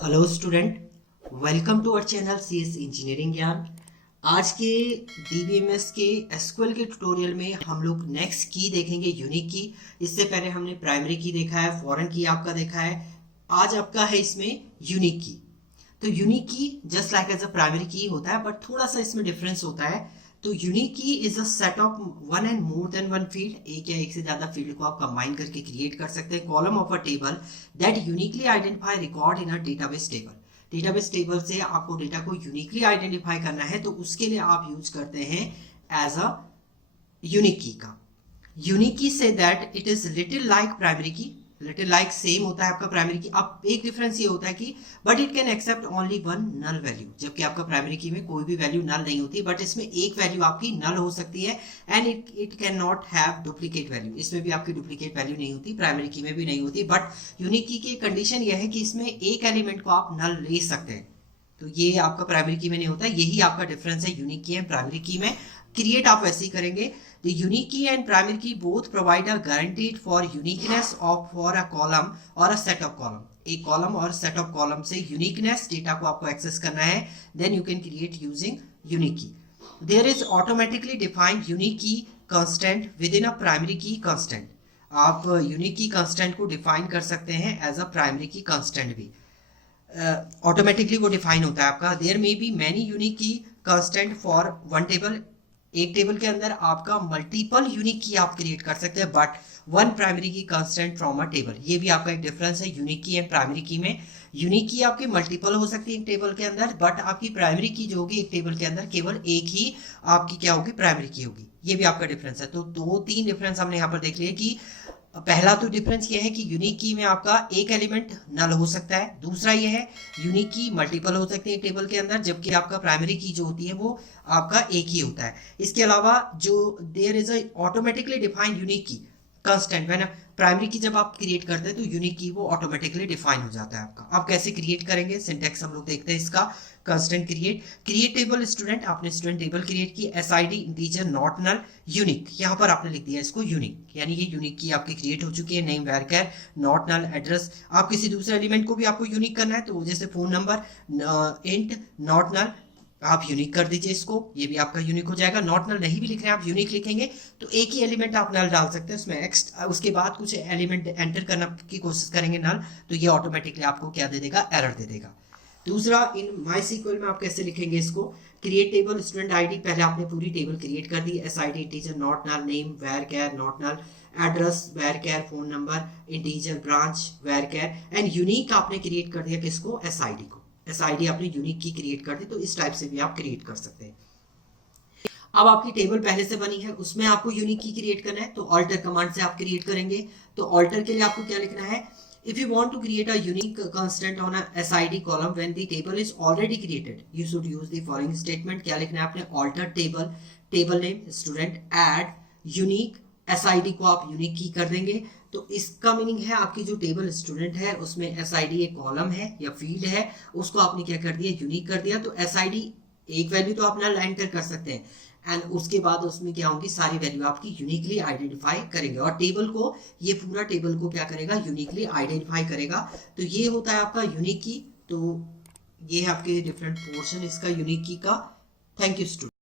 Hello student, welcome to our channel CS engineering Gyan. आज के DBMS के एसक्यूएल के ट्यूटोरियल में हम लोग नेक्स्ट की देखेंगे, यूनिक की। इससे पहले हमने प्राइमरी की देखा है, फॉरेन की आपका देखा है। आज आपका है इसमें यूनिक की। तो unique key just like as a primary key होता है, बट थोड़ा सा इसमें डिफरेंस होता है। तो यूनिक की is a set of one and more than one field, एक या एक से ज्यादा फील्ड को आप कंबाइन करके क्रिएट कर सकते हैं। Column of a table that uniquely identify record in a database table. Database table से आपको डेटा को यूनिकली आइडेंटिफाई करना है, तो उसके लिए आप यूज करते हैं एज अ यूनिक की का। यूनिक की say that it is little like primary की, लिटिल लाइक सेम होता है आपका प्राइमरी की। अब एक डिफरेंस ये होता है कि but it can accept only one null value, जबकि आपका प्राइमरी की में कोई भी वैल्यू नल नहीं होती, बट इसमें एक वैल्यू आपकी नल हो सकती है and it can not have duplicate value. इसमें भी आपकी डुप्लीकेट वैल्यू नहीं होती, प्राइमरी की में भी नहीं होती। बट यूनिक की की कंडीशन यह है कि इसमें एक एलिमेंट को आप नल ले सकते हैं, तो ये आपका प्राइमरी की में नहीं होता। यही आपका डिफरेंस है यूनिक की एंड प्राइमरी की में। क्रिएट आप वैसे ही करेंगे। The unique key and primary key both provide a guaranteed for uniqueness of for a column or a set of column. एक कॉलम और सेट ऑफ कॉलम से यूनिकनेस डेटा को आपको एक्सेस करना है, then you can create using unique key. There is automatically defined unique key constant within a primary key constant. आप unique key constant को define कर सकते हैं as a primary key constant भी। ऑटोमेटिकली वो define होता है आपका। There may be many unique key constant for one table. एक टेबल के अंदर आपका मल्टीपल यूनिक की आप क्रिएट कर सकते हैं, but one primary key constant from a table. ये भी आपका एक डिफरेंस है यूनिक की एंड प्राइमरी की में। यूनिक की आपकी मल्टीपल हो सकती है एक टेबल के अंदर, बट आपकी प्राइमरी की जो होगी एक टेबल के अंदर केवल एक ही आपकी क्या होगी, प्राइमरी की होगी। ये भी आपका डिफरेंस है। तो दो तीन डिफरेंस हमने यहाँ पर देख लिया कि पहला तो डिफरेंस ये है कि यूनिक की में आपका एक एलिमेंट नल हो सकता है। दूसरा ये है यूनिक की मल्टीपल हो सकते हैं टेबल के अंदर, जबकि आपका प्राइमरी की जो होती है वो आपका एक ही होता है। इसके अलावा जो there is a automatically defined unique key constant, when primary key जब आप क्रिएट करते हैं तो यूनिक की वो ऑटोमेटिकली डिफाइन हो जाता है आपका। आप कैसे क्रिएट करेंगे, सिंटेक्स हम लोग देखते हैं इसका। कांस्टेंट क्रिएट टेबल स्टूडेंट, आपने स्टूडेंट टेबल क्रिएट की, SID integer not null unique, यहाँ पर आपने लिख दिया इसको यूनिक, यानी ये यूनिक की आपकी क्रिएट हो चुकी है। नेम वेरकर नॉट नल एड्रेस, आप किसी दूसरे एलिमेंट को भी आपको यूनिक करना है, तो जैसे phone number int not null आप यूनिक कर दीजिए इसको, ये भी आपका यूनिक हो जाएगा। नॉट नल नहीं भी लिख रहे हैं आप, यूनिक लिखेंगे तो एक ही एलिमेंट आप नल डाल सकते हैं उसमें। एक्स उसके बाद कुछ एलिमेंट एंटर करने की कोशिश करेंगे नल, तो ये ऑटोमेटिकली आपको क्या दे देगा, एरर दे देगा। दूसरा, इन माई सीक्वल में आप कैसे लिखेंगे इसको। क्रिएट टेबल स्टूडेंट आईडी, पहले आपने पूरी टेबल क्रिएट कर दी। SID integer not null, name varchar not null, address varchar, phone number integer, branch varchar, and unique आपने क्रिएट कर दिया किसको, एसआईडी को। एसआईडी आपने यूनिक की क्रिएट कर दी, तो इस टाइप से भी आप क्रिएट कर सकते हैं। अब आपकी टेबल पहले से बनी है, उसमें आपको यूनिक की क्रिएट करना है, तो ऑल्टर कमांड से आप क्रिएट करेंगे। तो ऑल्टर के लिए आपको क्या लिखना है, if you want to create a unique constant on a SID column when the table is already created, you should use the following statement। क्या लिखना है आपने, alter table, table name student, add unique, SID को आप unique की कर देंगे। तो इसका मीनिंग है आपकी जो टेबल स्टूडेंट है उसमें SID एक कॉलम है या फील्ड है, उसको आपने क्या कर दिया, यूनिक कर दिया। तो SID एक वैल्यू तो अपना एंटर कर सकते हैं, एंड उसके बाद उसमें क्या होंगी, सारी वैल्यू आपकी यूनिकली आइडेंटिफाई करेंगे, और टेबल को, ये पूरा टेबल को क्या करेगा, यूनिकली आइडेंटिफाई करेगा। तो ये होता है आपका यूनिक की। तो ये है आपके डिफरेंट पोर्शन इसका यूनिक की का। Thank you student.